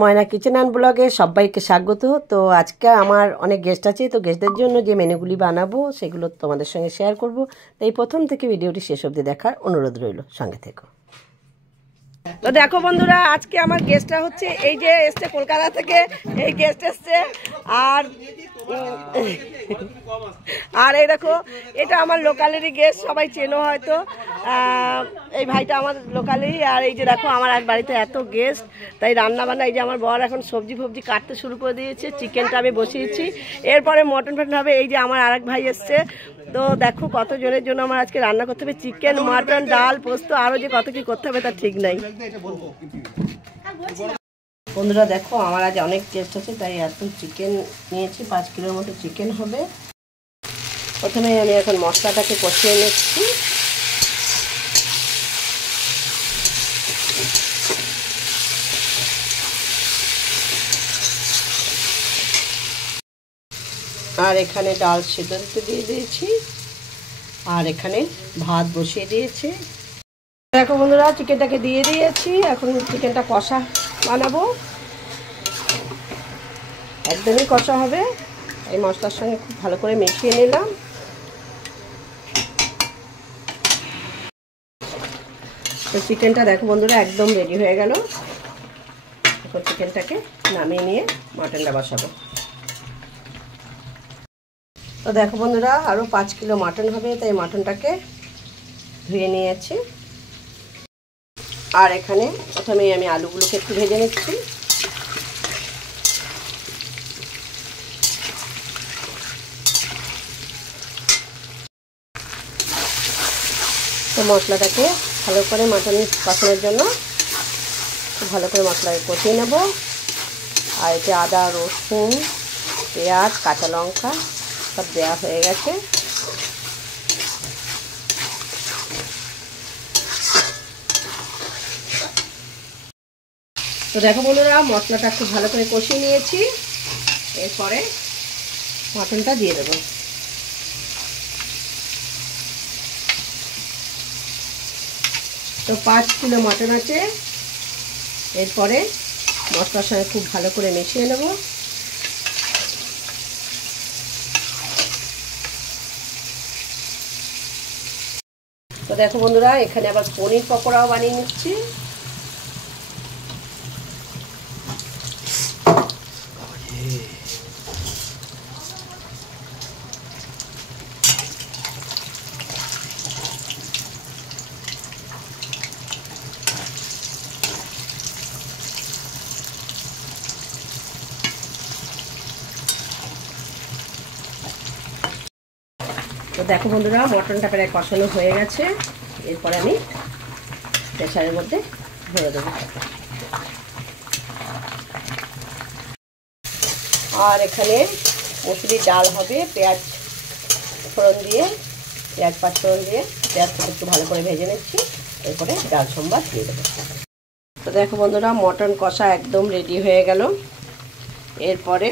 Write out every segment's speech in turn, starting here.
Moyna kitchen and ব্লগে সবাইকে স্বাগত। তো আজকে আমার অনেক গেস্ট আছে, তো গেস্টদের জন্য যে মেনুগুলি বানাবো সেগুলো তোমাদের সঙ্গে শেয়ার করব। তো এই প্রথম থেকে ভিডিওটি শেষ অবধি দেখার অনুরোধ রইল, সঙ্গে থেকো। তো দেখো বন্ধুরা, আজকে আমার গেস্টটা হচ্ছে এই যে এসছে কলকাতা থেকে, এই গেস্ট এসছে। আর এই দেখো, এটা আমার লোকালেরই গেস্ট, সবাই চেনো হয়তো। এই ভাইটা আমার লোকালেরই। আর এই যে দেখো, আমার এক বাড়িতে এত গেস্ট, তাই রান্না বান্না, এই যে আমার বর এখন সবজি ফবজি কাটতে শুরু করে দিয়েছে, চিকেনটা আমি বসিয়েছি, এরপরে মটন ফটন হবে। এই যে আমার আরেক ভাই এসছে। তো দেখো কত জনের জন্য আমার আজকে রান্না করতে হবে, চিকেন, মাটন, ডাল, পোস্ত, আরও যে কত কি করতে হবে তার ঠিক নাই। বন্ধুরা দেখো, আমার আজ অনেক টেস্ট আছে, তাই এত চিকেন নিয়েছি, 5 কিলোর মতো চিকেন হবে। প্রথমে আমি এখন মশলাটাকে কষিয়ে নিচ্ছি। আর এখানে ডাল সেদ্ধ দিতে দিয়ে দিয়েছি, আর এখানে ভাত বসিয়ে দিয়েছি। দেখো বন্ধুরা, চিকেনটাকে দিয়ে দিয়েছি, এখন চিকেনটা কষা বানাবো, একদমই কষা হবে। এই মশলার সঙ্গে খুব ভালো করে মিশিয়ে নিলাম। তো চিকেনটা দেখো বন্ধুরা একদম রেডি হয়ে গেল। এখন চিকেনটাকে নামিয়ে নিয়ে মাটনটা বসাবো। তো দেখো বন্ধুরা, আরও 5 কিলো মাটন হবে, তাই মাটনটাকে ধুয়ে নিয়েছি। আর এখানে প্রথমেই আমি আলুগুলোকে একটু ভেজে নিচ্ছি। তো মশলাটাকে ভালো করে মাটন কষানোর জন্য ভালো করে মশলাকে কষিয়ে নেব। আর এতে আদা, রসুন, পেঁয়াজ, কাঁচা লঙ্কা সব দেওয়া হয়ে গেছে। তো দেখো বন্ধুরা, মশলাটা খুব ভালো করে কষিয়ে নিয়েছি, এরপরে মাটনটা দিয়ে দেবো। তো 5 কিলো মাটন আছে, এরপরে মশলার সঙ্গে খুব ভালো করে মিশিয়ে নেব। তো দেখো বন্ধুরা, এখানে আবার পনির পকোড়াও বানিয়ে নিচ্ছি। তো দেখো বন্ধুরা, মটনটা প্রায় কষানো হয়ে গেছে, এরপরে আমি প্রেসারের মধ্যে ভরে দেবো। আর এখানে মসুরির ডাল হবে, পেঁয়াজ ফোড়ন দিয়ে, পেঁয়াজ পাঁচফোড়ন দিয়ে পেঁয়াজটাকে একটু ভালো করে ভেজে নিচ্ছি, এরপরে ডাল সম্বার দিয়ে দেবো। তো দেখো বন্ধুরা, মটন কষা একদম রেডি হয়ে গেল, এরপরে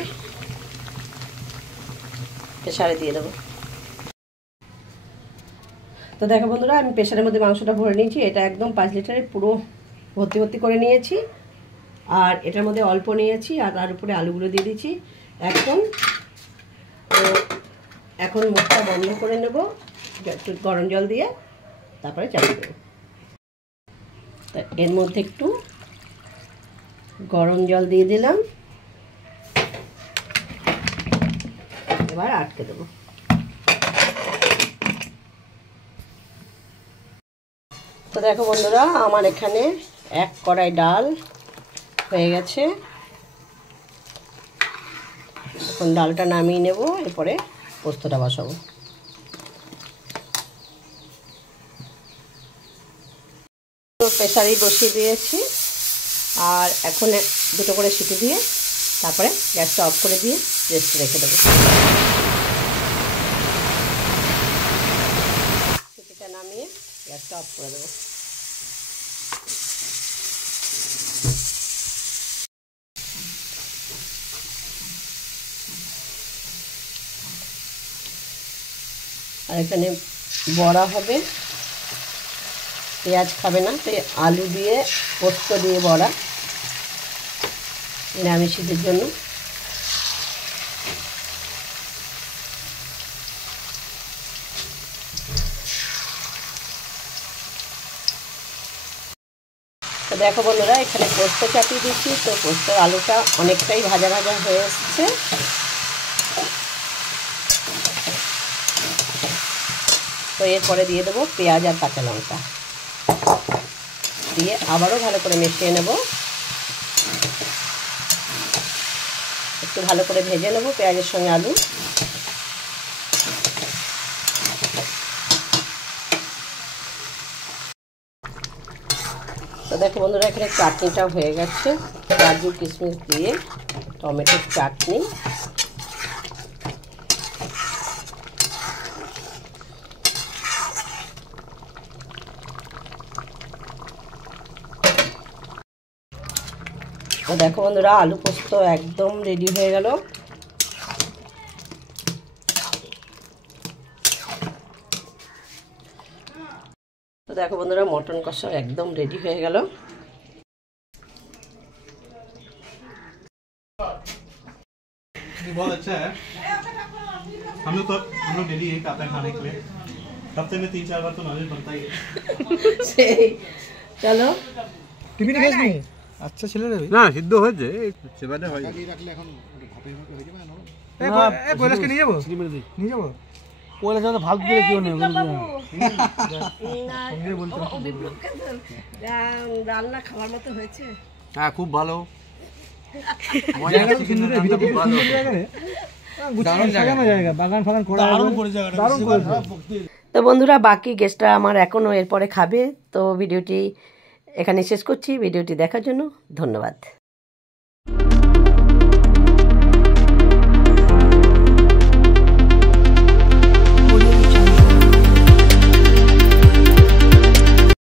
প্রেসারে দিয়ে দেবো। তো দেখো বন্ধুরা, আমি প্রেসারের মধ্যে মাংসটা ভরে নিয়েছি, এটা একদম 5 লিটারের পুরো ভর্তি ভর্তি করে নিয়েছি। আর এটার মধ্যে অল্প নিয়েছি, আর তার উপরে আলুগুলো দিয়ে দিয়েছি। এখন মুখটা বন্ধ করে নেব, একটু গরম জল দিয়ে, তারপরে চালিয়ে দেবো। এর মধ্যে একটু গরম জল দিয়ে দিলাম, এবার আটকে দেবো। তো দেখো বন্ধুরা, আমার এখানে 1 কড়াই ডাল হয়ে গেছে। এখন ডালটা নামিয়ে নেব, এরপরে পোস্তটা বসাবো। প্রেসারেই বসিয়ে দিয়েছি, আর এখন 2টো করে সিটি দিয়ে তারপরে গ্যাসটা অফ করে দিয়ে রেস্টে রেখে দেবো। সিটিটা নামিয়ে গ্যাসটা অফ করে দেবো। আর এখানে বড়া হবে, পেঁয়াজ খাবে না, তো আলু দিয়ে পোস্ত দিয়ে বড়া নিরামিষীদের জন্য। তো দেখো বন্ধুরা, এখানে পোস্ত চাপিয়ে দিচ্ছি, তো পোস্তর আলুটা অনেকটাই ভাজা ভাজা হয়ে এসছে। তো এরপরে দিয়ে দেবো পেঁয়াজ আর কাঁচা লঙ্কা, দিয়ে আবারও ভালো করে মিশিয়ে নেব। একটু ভালো করে ভেজে নেব পেঁয়াজের সঙ্গে আলু। তো দেখো বন্ধুরা, এখানে চাটনিটাও হয়ে গেছে, কাজু কিশমিশ দিয়ে টমেটোর চাটনি। তো দেখো বন্ধুরা, আলু পোস্ত একদম রেডি হয়ে গেল। তো দেখো বন্ধুরা, মটন কষা একদম রেডি হয়ে গেল। बहुत अच्छा है। हम लोग डेली यही खाते हैं खाने के लिए। हफ्ते में 3-4 बार तो नॉनवेज बनता ही है। চলো টিফিন খাস নি? আচ্ছা ছেলে রে না সিদ্ধ হয়েছে, সেবারে হয়। এই কৈলাসকে নিয়ে যাবো, নিয়ে যাবো। কৈলাস তো ফালতু দিয়ে কেউ নেই, রান্না খাওয়ার মতো হয়েছে। হ্যাঁ খুব ভালো। তো বন্ধুরা, বাকি গেস্টরা আমার এখনও এরপরে খাবে। তো ভিডিওটি এখানে শেষ করছি। ভিডিওটি দেখার জন্য ধন্যবাদ।